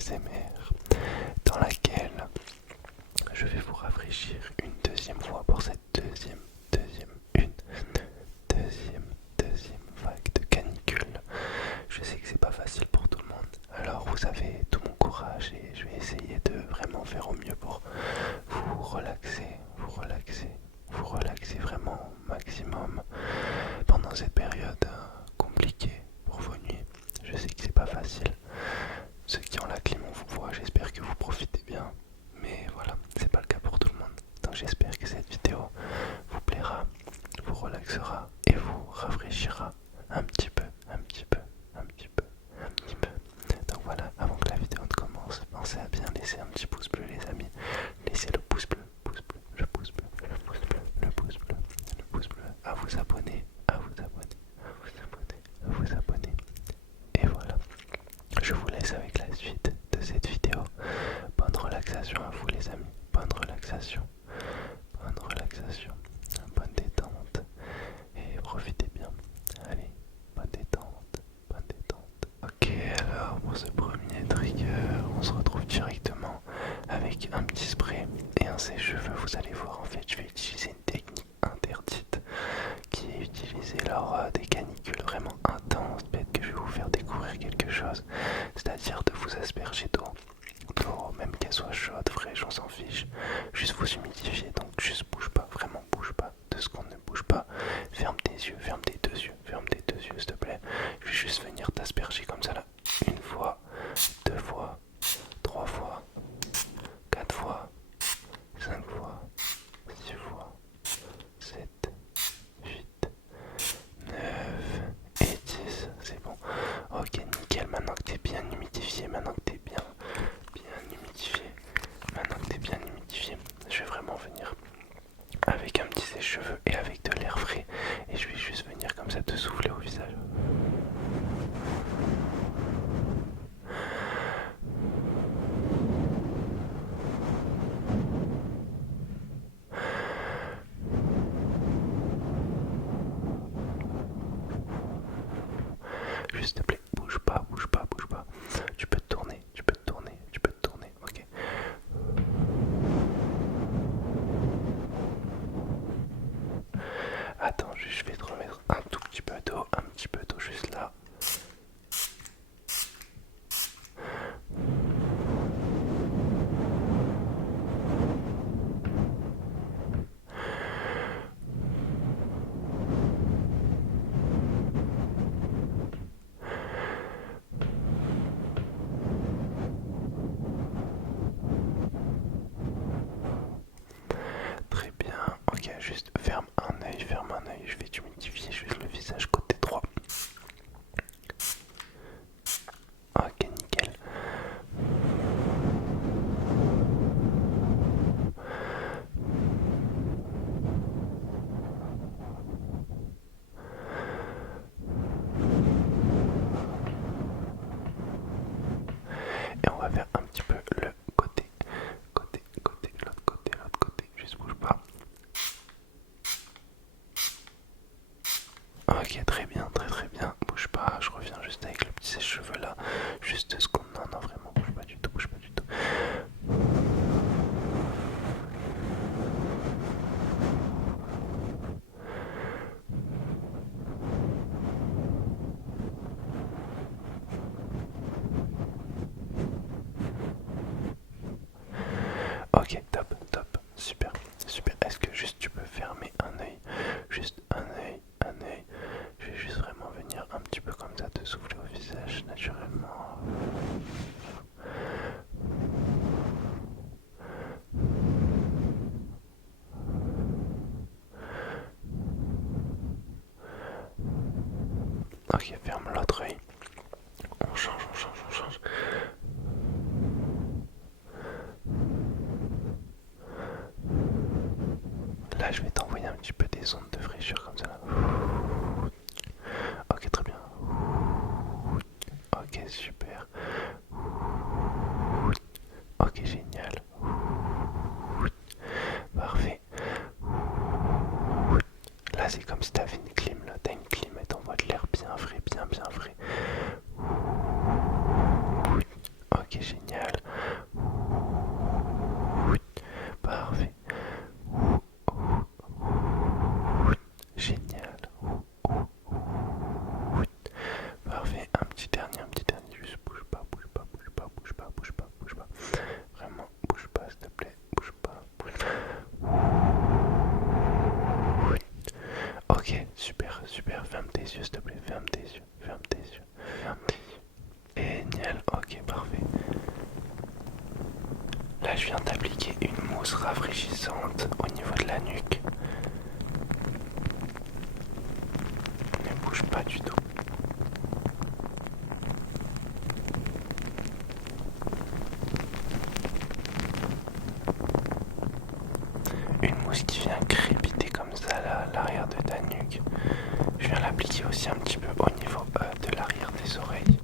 ASMR dans laquelle je vais vous rafraîchir une deuxième fois pour cette deuxième vague de canicule. Je sais que c'est pas facile pour tout le monde, alors vous avez tout mon courage et je vais essayer de vraiment faire au mieux pour vous relaxer vraiment au maximum pendant cette période compliquée pour vos nuits. Je sais que c'est pas facile. Ceux qui ont la clim, on vous voit, j'espère que vous profitez bien. Mais voilà, c'est pas le cas pour tout le monde. Donc j'espère que cette vidéo vous plaira, vous relaxera et vous rafraîchira un petit peu. Donc voilà, avant que la vidéo ne commence, pensez à bien laisser un petit pouce bleu les amis. Laissez le pouce bleu, le pouce bleu, à vous abonner, à vous abonner. Et voilà, je vous laisse avec la suite de cette vidéo. Bonne relaxation à vous les amis, bonne relaxation, bonne détente et profitez bien. Allez, bonne détente. Ok, alors pour ce premier trigger, on se retrouve directement avec un petit spray et un sèche-cheveux. Vous allez voir, en fait, je vais utiliser une technique interdite qui est utilisée lors des canicules vraiment intenses. Peut-être que je vais vous faire découvrir quelque chose, c'est-à-dire de vous asperger d'eau, même qu'elle soit chaude, fraîche, on s'en fiche, juste vous humidifier. Donc juste bouge pas, vraiment bouge pas. De ce qu'on ne bouge pas, ferme tes yeux, ferme tes deux yeux s'il te plaît. Je vais juste venir t'asperger comme ça là, une fois, deux fois, trois fois, quatre fois, cinq fois, six fois, 7, 8, 9 et 10, c'est bon. Ok, nickel, maintenant que t'es bien humidifié, je vais vraiment venir avec un petit sèche-cheveux et avec de l'air frais. Et je vais juste venir comme ça te souffler au visage. Juste s'il te plaît, bouge pas. Tu peux te tourner, ok. Attends, je vais te remettre un tout petit peu d'eau, juste là. Très bien, ok, juste ferme un œil, je vais t'humidifier juste le visage côté droit. Ok, nickel. Et on va faire un petit peu le l'autre côté, juste bouge pas. Ok, très bien, très bien, bouge pas, je reviens juste avec le petit sèche-cheveux là, juste ce qu'on... Non, vraiment, bouge pas du tout. Ok, top, super. Est-ce que juste tu peux fermer un œil? Juste un œil. Je vais juste vraiment venir un petit peu comme ça te souffler au visage naturellement. Ok, ferme l'autre œil. On change. Là, je vais t'envoyer un petit peu des ondes de fraîcheur comme ça. Là. Ok, très bien. Ok, super. Ok, génial. Parfait. Là, c'est comme si t'avais une clim. Là, t'as une clim et t'envoies de l'air bien frais. Ok, Ok, génial. Parfait. Génial. Parfait. Un petit dernier, un petit dernier. Juste bouge pas, bouge pas, bouge pas, bouge pas, bouge pas, bouge pas. Vraiment, bouge pas, s'il te plaît. Bouge pas, bouge pas. Ok, super, super. Ferme tes yeux, s'il te plaît. Ferme tes yeux, ferme tes yeux, ferme tes yeux. Génial. Ok, parfait. Là, je viens d'appliquer une mousse rafraîchissante au niveau de la nuque. Ne bouge pas du tout. Une mousse qui vient crépiter comme ça à l'arrière de ta nuque. Je viens l'appliquer aussi un petit peu au niveau de l'arrière des oreilles.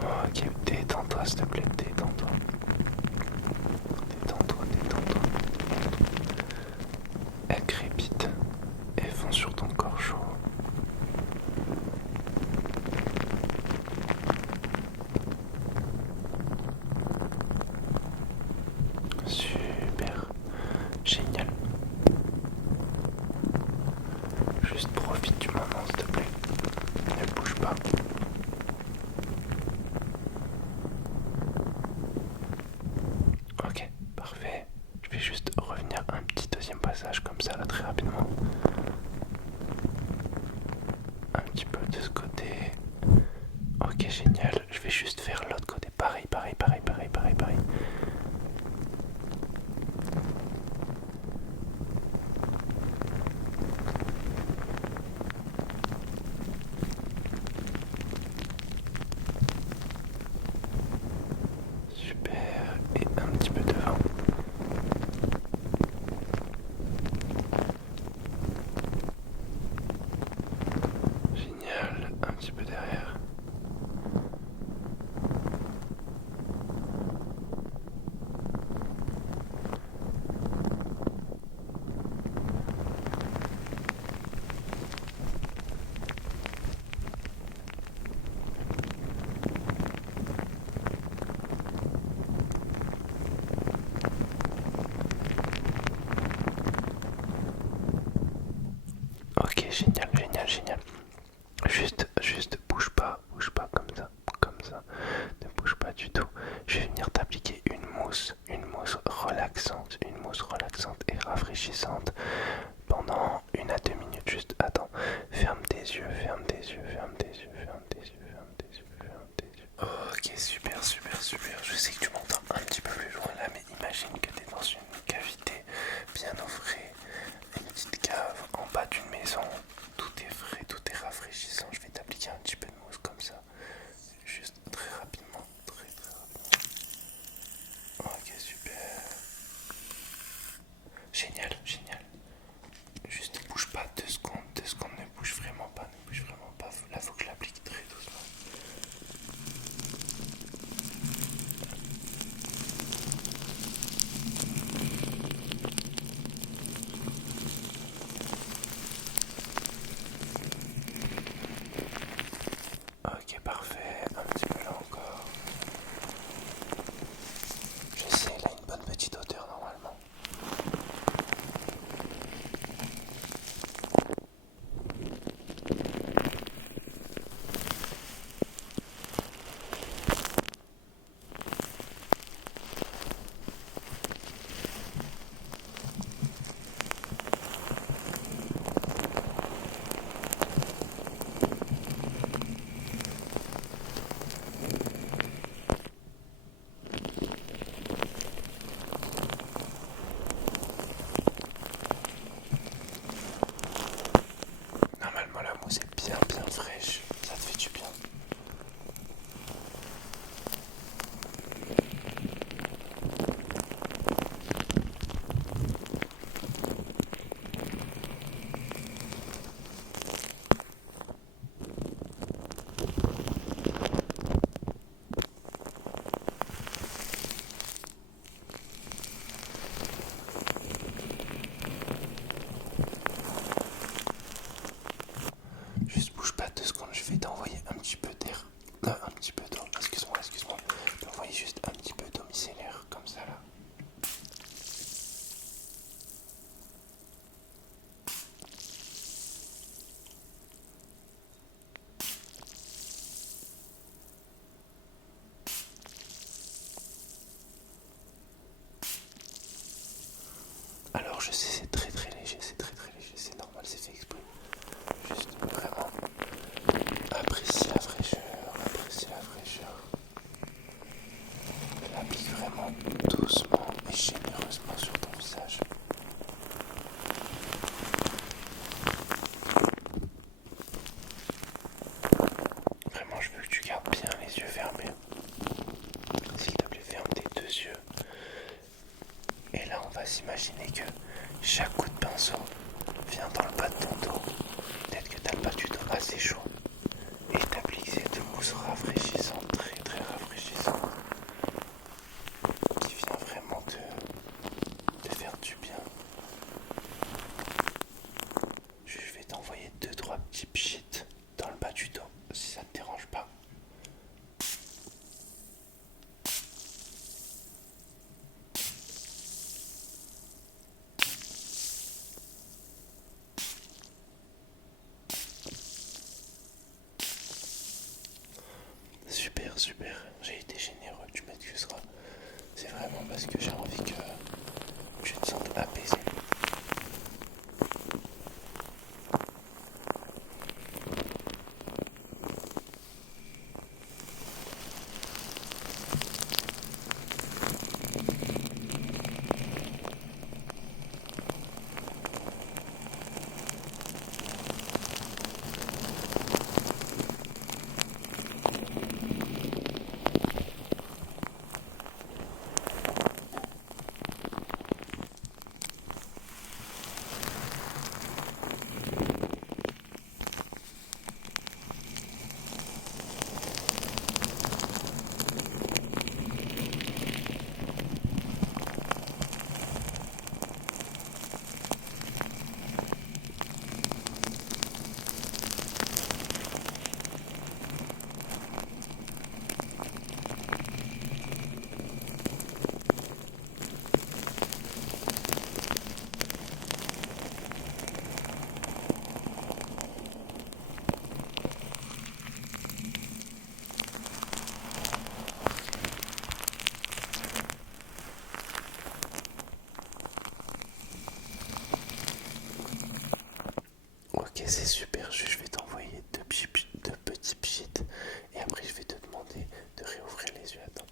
Ok, détends-toi s'il te plaît, détends-toi. Détends-toi, détends-toi. Elle crépite et fond sur ton corps chaud. Super, génial. Juste profite du moment s'il te plaît. Ne bouge pas. Ok, parfait. Je vais juste revenir un petit deuxième passage comme ça là très rapidement. Un petit peu de ce côté. Ok, génial. Je vais juste faire l'autre côté. Pareil, pareil, pareil, pareil, pareil, pareil. Super. Et un petit peu devant. Génial. Un petit peu derrière. va s'imaginer que chaque coup de pinceau vient dans le bas de ton dos. Peut-être que t'as le bas du dos assez chaud. Et t'appliques cette mousse rafraîchissante, très très rafraîchissante, qui vient vraiment te faire du bien. Je vais t'envoyer 2-3 petits pchits dans le bas du dos, si ça te dérange pas. Super, super. J'ai été généreux, tu m'excuseras. C'est vraiment parce que j'ai envie que tu te sentes apaisé. Ok, c'est super, je vais t'envoyer deux petits pchits et après je vais te demander de réouvrir les yeux. Attends.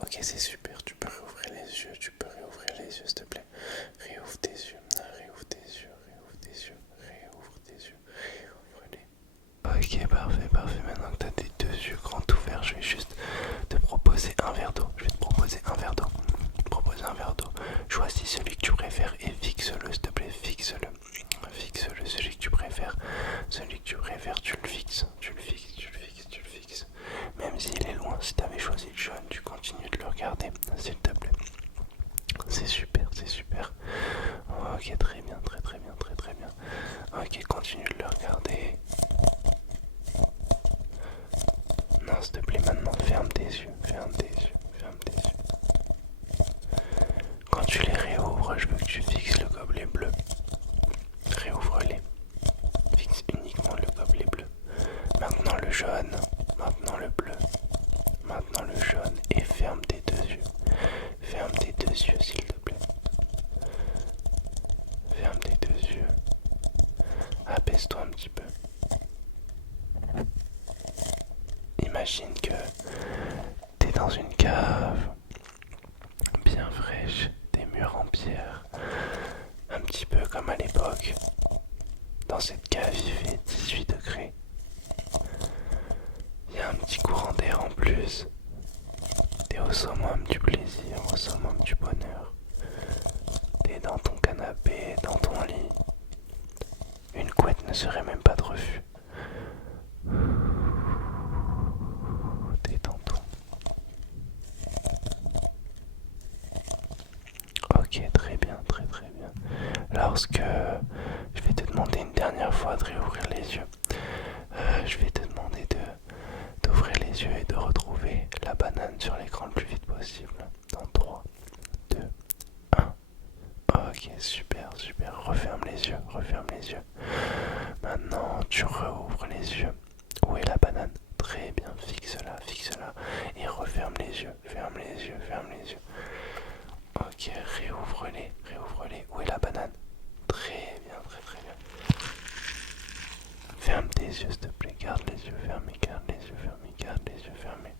Ok, c'est super, tu peux réouvrir les yeux, s'il te plaît. Réouvre tes yeux, réouvre tes yeux, réouvre tes yeux, réouvre tes yeux, réouvre-les. Ok, parfait, parfait. Maintenant que tu as tes deux yeux grands ouverts, je vais juste te proposer un verre d'eau. Je vais te proposer un verre d'eau. Choisis celui que tu préfères et fixe-le, s'il te plaît, fixe-le. Fixe-le, celui que tu préfères. Celui que tu préfères, tu le fixes. Tu le fixes, tu le fixes, tu le fixes. Même s'il est loin, si tu avais choisi le jaune, tu continues de le regarder, s'il te plaît. C'est super, c'est super. Ok, très bien, très très bien, très très bien. Ok, continue de le regarder. Non, s'il te plaît, maintenant, ferme tes yeux, ferme tes yeux, ferme tes yeux. Quand tu les réouvres, je veux que tu fixes le gobelet bleu. Réouvre-les. Fixe uniquement le gobelet bleu. Maintenant le jaune, maintenant le bleu, maintenant le jaune et ferme tes deux yeux. Ferme tes deux yeux s'il te plaît. Ferme tes deux yeux. Apaise-toi un petit peu. Imagine que t'es dans une cave bien fraîche, des murs en pierre, un petit peu comme à l'époque. Dans cette cave il fait 18 degrés. Il y a un petit courant d'air en plus. T'es au summum du plaisir, au summum du bonheur. T'es dans ton canapé, dans ton lit. Une couette ne serait même pas de refus. Détends-toi. Ok, très bien, très très bien. Lorsque je vais te demander une dernière fois de réouvrir les yeux, je vais te demander d'ouvrir les yeux et de retrouver la banane sur l'écran le plus vite possible. Dans 3, 2, 1. Ok, super, super. Referme les yeux, referme les yeux. Maintenant, tu rouvres les yeux. Où est la banane? Très bien, fixe-la, fixe-la. Et referme les yeux, ferme les yeux, ferme les yeux. Ok, réouvre-les, réouvre-les. Où est la banane? Très bien, très très bien. Ferme tes yeux, s'il te plaît. Garde les yeux fermés, garde les yeux fermés, garde les yeux fermés.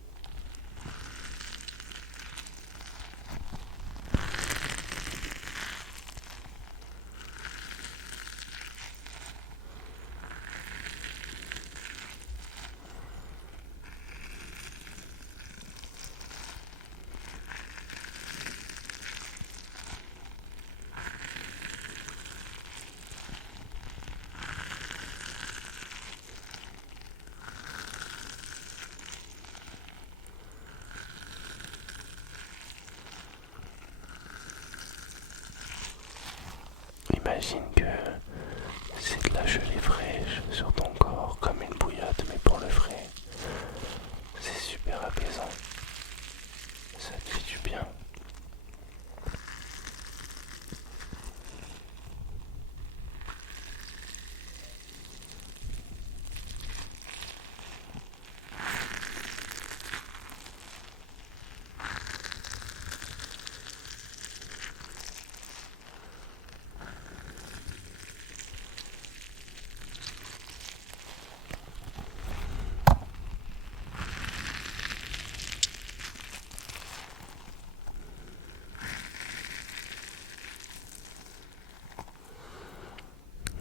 Imagine que c'est de la gelée fraîche sur ton corps, comme une bouillotte, mais pour le frais. C'est super apaisant. Ça te fait du bien.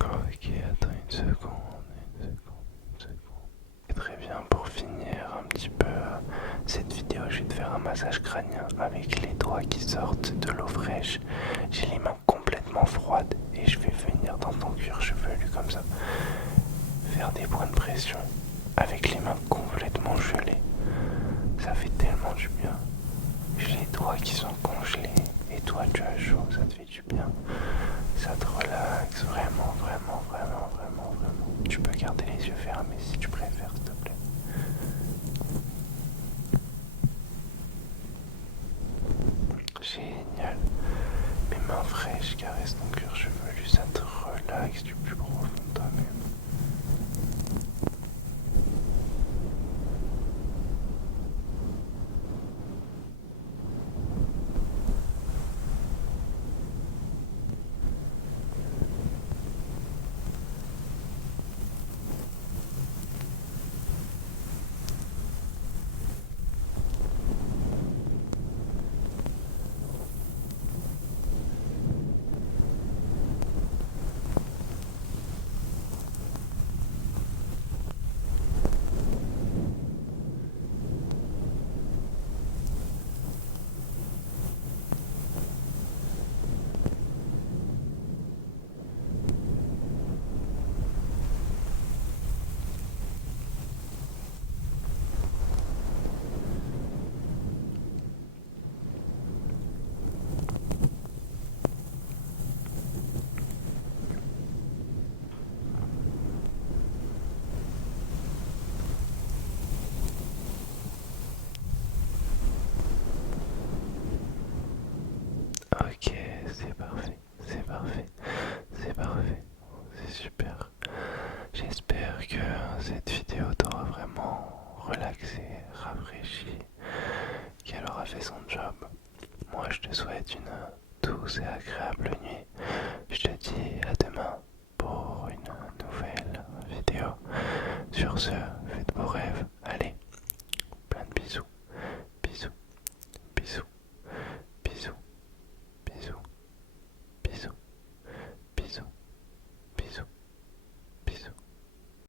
Ok, attends une seconde, une seconde. Très bien, pour finir un petit peu cette vidéo, je vais te faire un massage crânien avec les doigts qui sortent de l'eau fraîche. J'ai les mains complètement froides et je vais venir dans ton cuir chevelu comme ça, faire des points de pression avec les mains complètement gelées. Ça fait tellement du bien. J'ai les doigts qui sont congelés et toi tu as chaud, ça te fait du bien. Ça te relaxe vraiment, vraiment, vraiment, vraiment, vraiment. Tu peux garder les yeux fermés si tu préfères, s'il te plaît. Génial. Mes mains fraîches caressent ton cuir chevelu, ça te relaxe du plus profond de toi-même. Ok, c'est parfait, c'est parfait, c'est parfait, c'est super. J'espère que cette vidéo t'aura vraiment relaxé, rafraîchi, qu'elle aura fait son job. Moi je te souhaite une douce et agréable nuit. Je te dis